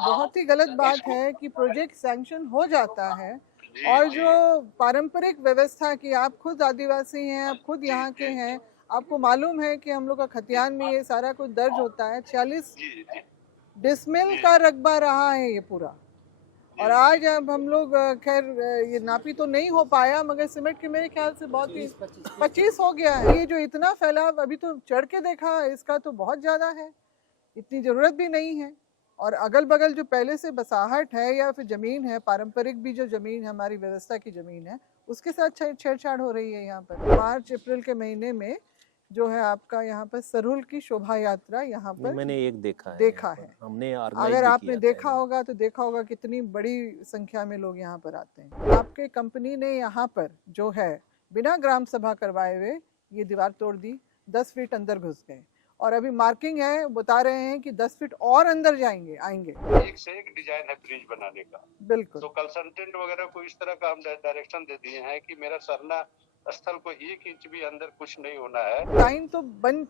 बहुत ही गलत बात है कि प्रोजेक्ट सैंक्शन हो जाता है और जो पारंपरिक व्यवस्था की, आप खुद आदिवासी हैं, आप खुद यहाँ के हैं, आपको मालूम है कि हम लोग का खतियान में ये सारा कुछ दर्ज होता है। 46 डिसमिल का रकबा रहा है ये पूरा। और आज अब हम लोग खैर ये नापी तो नहीं हो पाया, मगर सिमट के मेरे ख्याल से बहुत ही 25 हो गया है। ये जो इतना फैलाव अभी तो चढ़ के देखा, इसका तो बहुत ज़्यादा है, इतनी ज़रूरत भी नहीं है। और अगल बगल जो पहले से बसाहट है या फिर ज़मीन है, पारंपरिक भी जो ज़मीन है, हमारी व्यवस्था की ज़मीन है, उसके साथ छेड़छाड़ हो रही है यहाँ पर। मार्च अप्रैल के महीने में जो है आपका यहाँ पर सरूल की शोभा यात्रा यहाँ पर मैंने एक देखा है। हमने अगर आपने देखा होगा तो देखा होगा कितनी बड़ी संख्या में लोग यहाँ पर आते हैं। आपके कंपनी ने यहाँ पर जो है बिना ग्राम सभा करवाए हुए ये दीवार तोड़ दी, 10 फीट अंदर घुस गए और अभी मार्किंग है, बता रहे हैं कि 10 फीट और अंदर आएंगे। एक से एक डिजाइन है ब्रिज बनाने का। बिल्कुल। तो कंसल्टेंट वगैरह को इस तरह का हम डायरेक्शन दे दिए हैं कि मेरा सरना स्थल को 1 इंच भी अंदर कुछ नहीं होना है। टाइम तो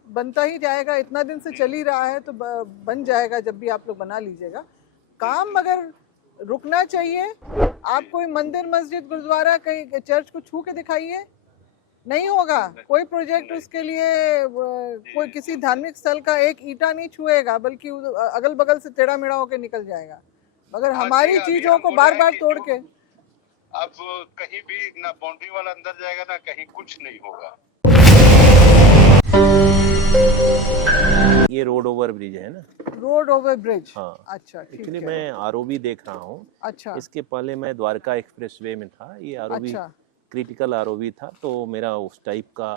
बनता ही जाएगा, इतना दिन से चल ही रहा है तो बन जाएगा जब भी आप लोग बना लीजिएगा। काम मगर रुकना चाहिए। आप कोई मंदिर, मस्जिद, गुरुद्वारा, कहीं चर्च को छू के दिखाइए, नहीं होगा कोई प्रोजेक्ट। उसके लिए कोई किसी धार्मिक स्थल का एक ईंटा नहीं छुएगा, बल्कि अगल बगल से टेढ़ा मेढ़ा होकर निकल जाएगा। मगर हमारी चीजों को बार बार तोड़ के अब कहीं भी ना बाउंड्री वाला अंदर जाएगा ना कहीं कुछ नहीं होगा। ये रोड ओवर ब्रिज है ना? Road over bridge. हाँ। अच्छा, ठीक है। एक्चुअली मैं आरओबी देख रहा हूँ। अच्छा। इसके पहले मैं द्वारका एक्सप्रेसवे में था। ये आरओबी क्रिटिकल आरओबी था, तो मेरा उस टाइप का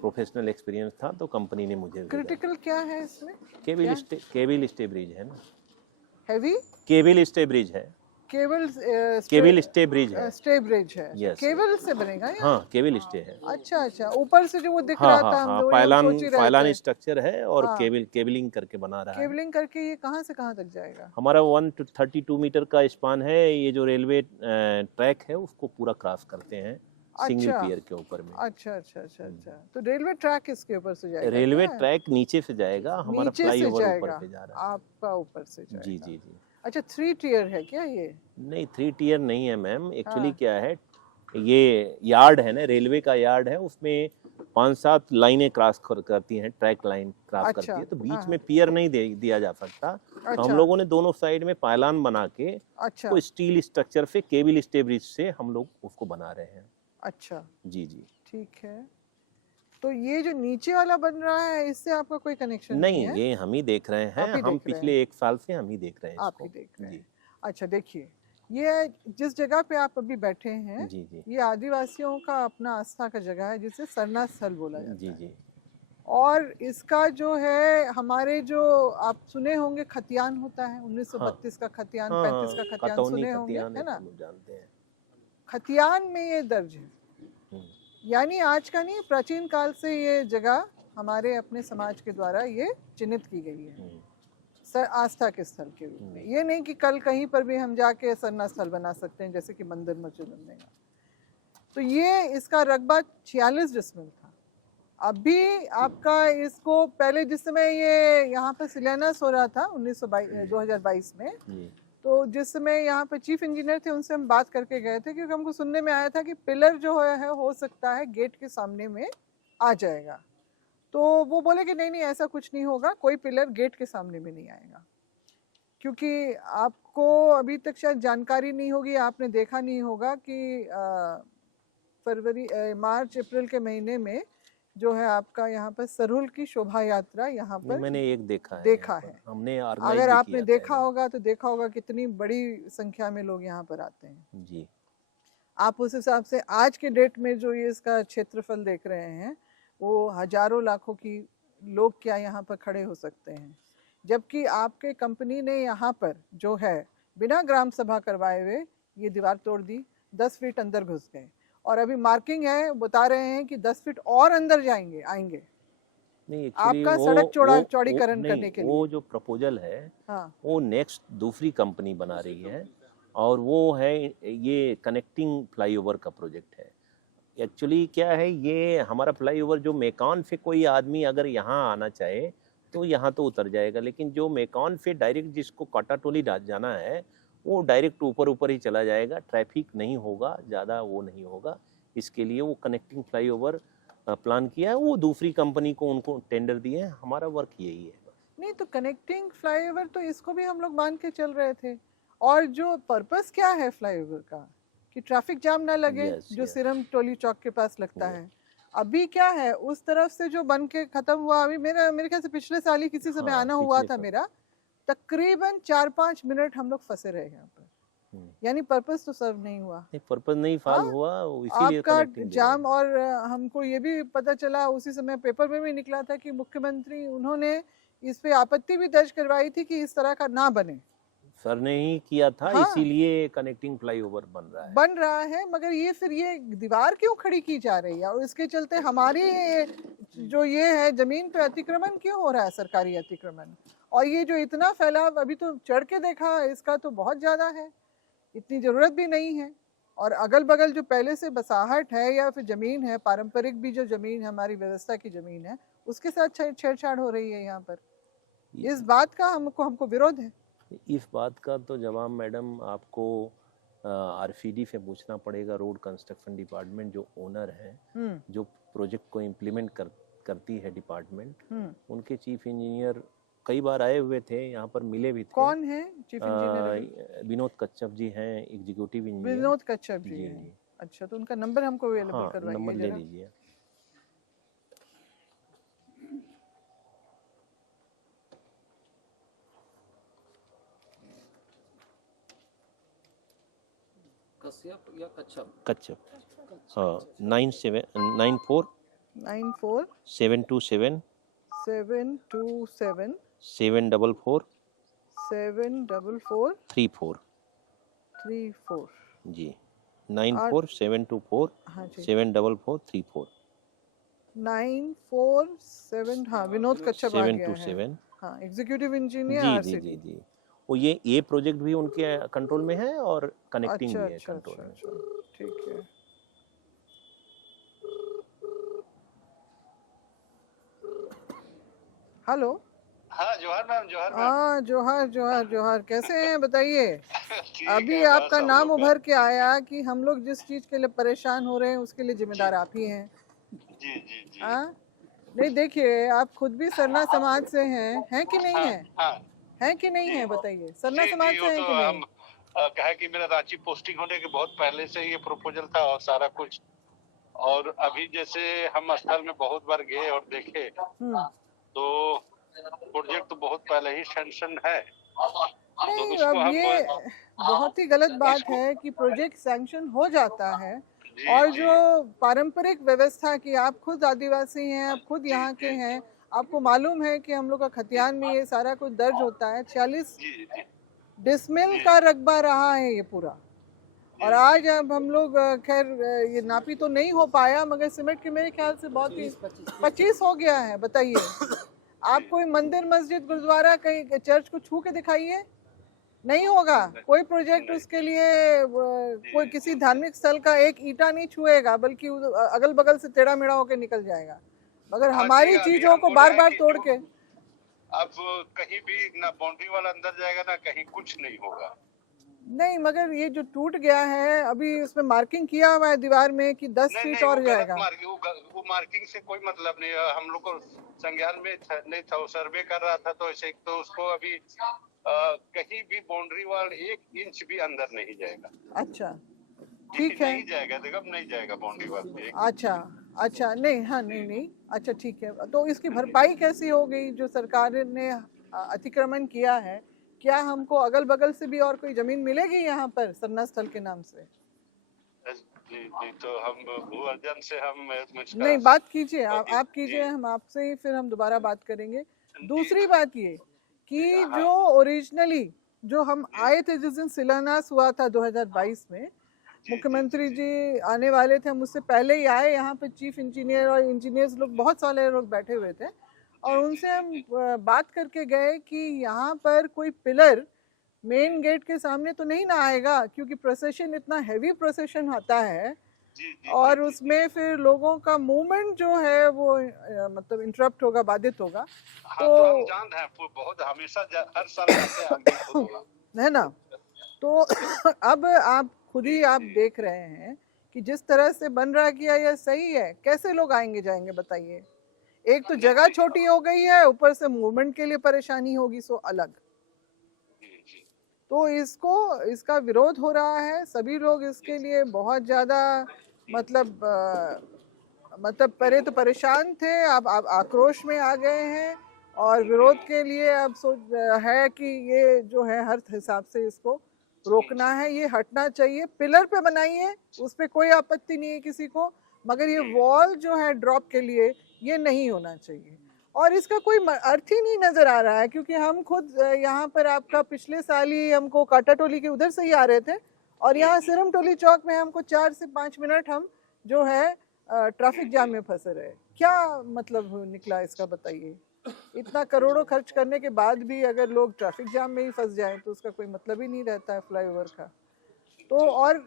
प्रोफेशनल एक्सपीरियंस था, तो कंपनी ने मुझे क्रिटिकल क्या है इसमें? केबल स्टे ब्रिज है ना? हैवी केबल स्टे ब्रिज है। केबल स्टे ब्रिज है। स्टे ब्रिज है। यस। केबल से बनेगा या? हाँ, केबल स्टे है। अच्छा, ऊपर से जो वो दिख रहा था, हम पायलान स्ट्रक्चर है और केबलिंग करके बना रहा है। केबलिंग करके ये कहाँ से कहाँ तक जाएगा? हमारा 132 मीटर का स्पान है। ये जो रेलवे ट्रैक है उसको पूरा क्रॉस करते हैं सिंगल पियर के ऊपर में। अच्छा। तो रेलवे ट्रैक किसके ऊपर से जाएगा? रेलवे ट्रैक नीचे से जाएगा, हमारा फ्लाईओवर ऊपर से जा रहा है। आपका ऊपर से जाएगा। जी। अच्छा, 3 टियर है क्या ये? नहीं, 3 टियर नहीं है मैम। एक्चुअली क्या है, ये यार्ड है ना, रेलवे का यार्ड है, उसमें 5-7 लाइनें क्रॉस करती हैं, ट्रैक लाइन क्रॉस करती है, तो बीच में पियर नहीं दिया जा सकता। तो हम लोगों ने दोनों साइड में पायलान बना के तो स्टील स्ट्रक्चर से केबल स्टे ब्रिज से हम लोग उसको बना रहे हैं। अच्छा जी, ठीक है। तो ये जो नीचे वाला बन रहा है, इससे आपका कोई कनेक्शन नहीं है? ये हम ही देख रहे हैं। हम पिछले 1 साल से हम ही देख रहे हैं। आप ही देख रहे हैं। अच्छा, देखिए, ये जिस जगह पे आप अभी बैठे हैं, ये आदिवासियों का अपना आस्था का जगह है, जिसे सरना स्थल बोला जाता है। जी। और इसका जो है, हमारे जो आप सुने होंगे खतियान होता है, 1932 का खतियान, 35 का खतियान सुने होंगे, है ना? जानते हैं। खतियान में ये दर्ज है, यानी आज का नहीं, प्राचीन काल से ये जगह हमारे अपने समाज के द्वारा ये चिन्हित की गई है आस्था के स्थल के रूप में। ये नहीं कि कल कहीं पर भी हम जाके सरना स्थल बना सकते हैं, जैसे कि मंदिर मस्जिद बनने का। तो ये इसका रकबा 46 डिसमिल था। अभी आपका इसको पहले जिस समय ये यहाँ पर शिलान्यास हो रहा था 2022 में, तो जिस समय यहाँ पे चीफ इंजीनियर थे, उनसे हम बात करके गए थे, क्योंकि हमको सुनने में आया था कि पिलर जो है हो सकता है गेट के सामने में आ जाएगा। तो वो बोले कि नहीं ऐसा कुछ नहीं होगा, कोई पिलर गेट के सामने में नहीं आएगा। क्योंकि आपको अभी तक शायद जानकारी नहीं होगी, आपने देखा नहीं होगा कि मार्च अप्रैल के महीने में जो है आपका यहाँ पर सरूल की शोभा यात्रा यहाँ पर मैंने एक देखा है। हमने अगर आपने देखा होगा तो देखा होगा कितनी बड़ी संख्या में लोग यहाँ पर आते हैं। जी। आप उस हिसाब से आज के डेट में जो ये इसका क्षेत्रफल देख रहे हैं, वो हजारों लाखों की लोग क्या यहाँ पर खड़े हो सकते हैं, जबकि आपके कंपनी ने यहाँ पर जो है बिना ग्राम सभा करवाए हुए ये दीवार तोड़ दी, 10 फीट अंदर घुस गए और अभी मार्किंग है, बता रहे हैं कि 10 फीट और अंदर आएंगे। नहीं, आपका सड़क चौड़ीकरण करने के लिए वो जो प्रपोजल है, वो नेक्स्ट दूसरी कंपनी बना रही है, और वो है ये कनेक्टिंग फ्लाईओवर का प्रोजेक्ट है। एक्चुअली क्या है, ये हमारा फ्लाईओवर जो मेकान से कोई आदमी अगर यहाँ आना चाहे तो यहाँ तो उतर जाएगा, लेकिन जो मेकॉन से डायरेक्ट जिसको काटाटोली जाना है वो डायरेक्ट ऊपर ऊपर ही चला जाएगा, ट्रैफिक नहीं होगा, ज़्यादा वो नहीं होगा। इसके लिए वो कनेक्टिंग फ्लाईओवर प्लान किया है, वो दूसरी कंपनी को उनको टेंडर दिए हैं, हमारा वर्क यही है। नहीं तो कनेक्टिंग फ्लाईओवर तो इसको भी हम लोग मान के चल रहे थे, और जो पर्पस क्या है फ्लाईओवर का कि ट्रैफिक जाम ना लगे, जो सिरम टोली चौक के पास लगता है। अभी क्या है उस तरफ से जो बन के खत्म हुआ, अभी मेरे ख्याल से पिछले साल ही किसी समय आना हुआ था मेरा, तकरीबन 4-5 मिनट हम लोग फंसे रहे यहाँ पर, यानी पर्पस तो सर्व नहीं हुआ, पर्पस नहीं फॉल हुआ, इसीलिए आपका जाम। और हमको ये भी पता चला उसी समय पेपर में भी निकला था कि मुख्यमंत्री उन्होंने इस पे आपत्ति भी दर्ज करवाई थी कि इस तरह का ना बने, सर ने ही किया था। हाँ, इसीलिए कनेक्टिंग फ्लाईओवर बन रहा है। मगर ये फिर ये दीवार क्यों खड़ी की जा रही है, और इसके चलते हमारी जो ये है जमीन पे अतिक्रमण क्यों हो रहा है, सरकारी अतिक्रमण। और ये जो इतना फैलाव, अभी तो चढ़ के देखा इसका तो बहुत ज्यादा है, इतनी जरूरत भी नहीं है। और अगल बगल जो पहले से बसाहट है या फिर जमीन है, पारंपरिक भी जो जमीन है हमारी व्यवस्था की जमीन है, उसके साथ छेड़छाड़ हो रही है यहाँ पर। इस बात का हमको विरोध है। इस बात का तो जवाब मैडम आपको आरफीडी से पूछना पड़ेगा। रोड कंस्ट्रक्शन डिपार्टमेंट जो ओनर है, जो प्रोजेक्ट को इम्प्लीमेंट करती है डिपार्टमेंट, उनके चीफ इंजीनियर कई बार आए हुए थे, यहाँ पर मिले भी थे। कौन है चीफ इंजीनियर? विनोद कच्छप जी हैं, एग्जीक्यूटिव इंजीनियर। विनोद कच्छप जी हैं। अच्छा, तो उनका नंबर हमको अवेलेबल करवाइए। नंबर ले लीजिए। कश्यप या कच्छप? कच्छप। हाँ, 94 727 727 744 744 34 जी, 94 724 744 34 947। हाँ, विनोद कच्छप आ गया है। 727। हाँ, एग्जीक्यूटिव इंजीनियर आरसीडी। जी। वो ये प्रोजेक्ट भी उनके कंट्रोल में है और कनेक्टिंग भी है कंट्रोल में। ठीक है। हेलो। हाँ, जोहार मैम। हाँ, जोहार। कैसे हैं बताइए? अभी आपका नाम उभर के आया कि हम लोग जिस चीज के लिए परेशान हो रहे हैं उसके लिए जिम्मेदार आप ही हैं। जी। हाँ, नहीं देखिए, आप खुद भी सरना समाज से हैं कि नहीं है? हैं कि नहीं है बताइए, सरना समाज से हैं कि नहीं? कहे कि मेरा रांची पोस्टिंग होने के बहुत पहले से ये प्रपोजल था और सारा कुछ, और अभी जैसे हम स्थल में बहुत बार गए और देखे तो प्रोजेक्ट तो बहुत पहले ही सैंक्शन है। नहीं, तो अब ये बहुत ही गलत बात है कि प्रोजेक्ट सैंक्शन हो जाता है और जो पारंपरिक व्यवस्था की, आप खुद आदिवासी हैं, आप खुद यहाँ के हैं, आपको मालूम है कि हम लोग का खतियान में ये सारा कुछ दर्ज होता है। 46 डिसमिल का रकबा रहा है ये पूरा। और आज अब हम लोग खैर ये नापी तो नहीं हो पाया, मगर सिमेंट के मेरे ख्याल से बहुत ही 25 हो गया है। बताइए आप कोई मंदिर, मस्जिद, गुरुद्वारा, कहीं चर्च को छू के दिखाइए, नहीं होगा कोई प्रोजेक्ट। उसके लिए कोई किसी धार्मिक स्थल का एक ईंटा नहीं छुएगा, बल्कि अगल बगल से टेढ़ा मेढ़ा होकर निकल जाएगा। मगर हमारी चीजों को बार बार तोड़ के, अब कहीं भी ना बाउंड्री वाला अंदर जाएगा ना कहीं कुछ नहीं होगा। नहीं, मगर ये जो टूट गया है, अभी उसमें मार्किंग किया हुआ है दीवार में कि 10 फीट और जाएगा। वो मार्किंग से कोई मतलब नहीं है, हम लोग को संज्ञान में नहीं था, सर्वे कर रहा था, तो ऐसे तो उसको अभी कहीं भी बाउंड्री वाल 1 इंच भी अंदर नहीं जाएगा। अच्छा, ठीक है, नहीं जाएगा, देखो नहीं जाएगा बाउंड्री वाल। अच्छा, नहीं, हाँ, नहीं, अच्छा ठीक है। तो इसकी भरपाई कैसी हो गई जो सरकार ने अतिक्रमण किया है? क्या हमको अगल बगल से भी और कोई जमीन मिलेगी यहाँ पर सरना स्थल के नाम से? जी, तो हम भू-अर्जन से हम नहीं, बात कीजिए, आप कीजिए, हम आपसे ही फिर हम दोबारा बात करेंगे। दूसरी बात ये कि जो ओरिजिनली जो हम आए थे, जिस दिन शिलान्यास हुआ था 2022 में, मुख्यमंत्री जी आने वाले थे, हम उससे पहले ही आए। यहाँ पे चीफ इंजीनियर और इंजीनियर्स लोग, बहुत सारे लोग बैठे हुए थे, और उनसे हम बात करके गए कि यहाँ पर कोई पिलर मेन गेट के सामने तो नहीं ना आएगा, क्योंकि प्रोसेशन इतना हैवी प्रोसेशन आता है और उसमें फिर लोगों का मूवमेंट जो है वो मतलब इंटरप्ट होगा, बाधित होगा। हाँ, तो हम जान रहे हैं बहुत हमेशा हर साल करते हैं है ना। तो अब आप खुद ही आप देख रहे हैं कि जिस तरह से बन रहा किया ये सही है, कैसे लोग आएंगे जाएंगे बताइए। एक तो जगह छोटी हो गई है, ऊपर से मूवमेंट के लिए परेशानी होगी, सो अलग। तो इसका विरोध हो रहा है, सभी लोग इसके लिए बहुत ज्यादा मतलब पहले तो परेशान थे, अब आक्रोश में आ गए हैं और विरोध के लिए अब सोच है कि ये जो है हर हिसाब से इसको रोकना है, ये हटना चाहिए। पिलर पे बनाइए, उस पे कोई आपत्ति नहीं है किसी को, मगर ये वॉल जो है ड्रॉप के लिए ये नहीं होना चाहिए। और इसका कोई अर्थ ही नहीं नजर आ रहा है, क्योंकि हम खुद यहाँ पर आपका पिछले साल ही हमको काटाटोली के उधर से ही आ रहे थे और यहाँ सिरमटोली चौक में हमको 4 से 5 मिनट हम जो है ट्रैफिक जाम में फंसे रहे। क्या मतलब निकला इसका बताइए। इतना करोड़ों खर्च करने के बाद भी अगर लोग ट्रैफिक जाम में ही फंस जाएं तो उसका कोई मतलब ही नहीं रहता है फ्लाईओवर का। तो और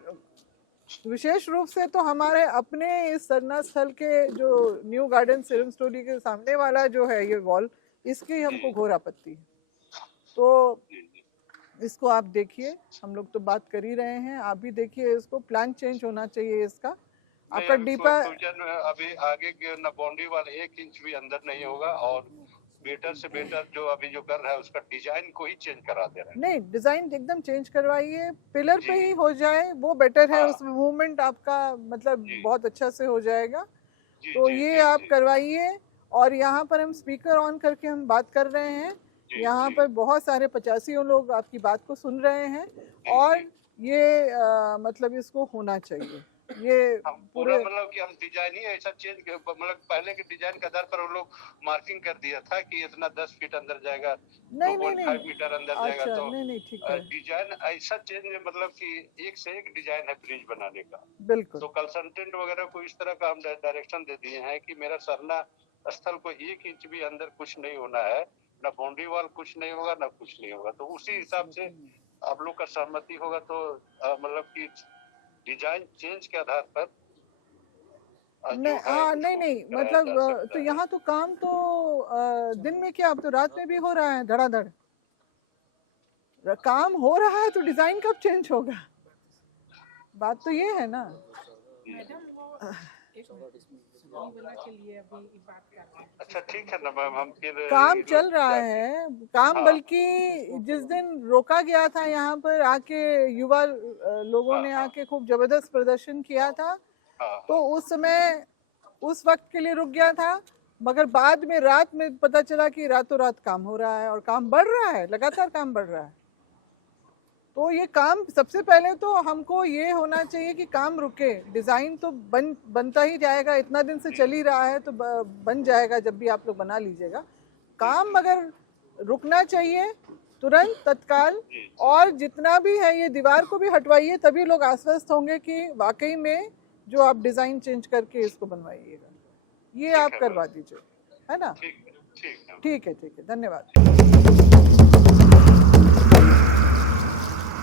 विशेष रूप से तो हमारे अपने इस सरना स्थल के जो न्यू गार्डन सिरमटोली के सामने वाला जो है ये वॉल, इसकी हमको घोर आपत्ति है। तो इसको आप देखिए, हम लोग तो बात कर ही रहे हैं, आप भी देखिए, इसको प्लान चेंज होना चाहिए इसका। आपका डीपा अभी आगे ना बाउंड्री वाला 1 इंच भी अंदर नहीं होगा और बेटर से बेटर जो अभी जो कर रहा है उसका डिजाइन को ही चेंज करा दे रहा है। नहीं, डिजाइन एकदम चेंज करवाइए, पिलर पे ही हो जाए वो बेटर है। उसमें मूवमेंट आपका मतलब बहुत अच्छा से हो जाएगा। तो ये आप करवाइए। और यहाँ पर हम स्पीकर ऑन करके हम बात कर रहे हैं, यहाँ पर बहुत सारे 85 लोग आपकी बात को सुन रहे हैं और ये मतलब इसको होना चाहिए। ये पूरा मतलब कि हम डिजाइन ही ऐसा चेंज, मतलब पहले के डिजाइन के आधार पर वो लोग मार्किंग कर दिया था कि इतना 10 फीट अंदर जाएगा, 2.5 मीटर अंदर जाएगा। तो नहीं, ठीक है। डिजाइन ऐसा चेंज मतलब कि एक से एक डिजाइन है ब्रिज बनाने का। बिल्कुल। तो कंसल्टेंट वगैरह को इस तरह का हम डायरेक्शन दे दिए हैं कि मेरा सरना स्थल को 1 इंच भी अंदर कुछ नहीं होना है, ना बाउंड्री वॉल कुछ नहीं होगा, ना कुछ नहीं होगा। तो उसी हिसाब से आप लोग का सहमति होगा तो मतलब कि डिजाइन चेंज के आधार पर नहीं मतलब तो यहाँ तो काम तो दिन में क्या, अब तो रात में भी हो रहा है धड़ाधड़। काम हो रहा है तो डिजाइन कब चेंज होगा? बात तो ये है ना। अच्छा ठीक है ना मैम, हम फिर काम चल रहा है काम। बल्कि जिस दिन रोका गया था यहाँ पर आके युवा लोगों ने आके खूब जबरदस्त प्रदर्शन किया था, तो उस समय उस वक्त के लिए रुक गया था, मगर बाद में रात में पता चला कि रातों रात काम हो रहा है और काम बढ़ रहा है, लगातार काम बढ़ रहा है। तो ये काम सबसे पहले तो हमको ये होना चाहिए कि काम रुके, डिजाइन तो बनता ही जाएगा, इतना दिन से चल ही रहा है तो बन जाएगा जब भी आप लोग बना लीजिएगा। काम मगर रुकना चाहिए तुरंत तत्काल। और जितना भी है ये दीवार को भी हटवाइए, तभी लोग आश्वस्त होंगे कि वाकई में जो आप डिजाइन चेंज करके इसको बनवाइएगा, ये आप करवा दीजिए, है ना। ठीक है, धन्यवाद।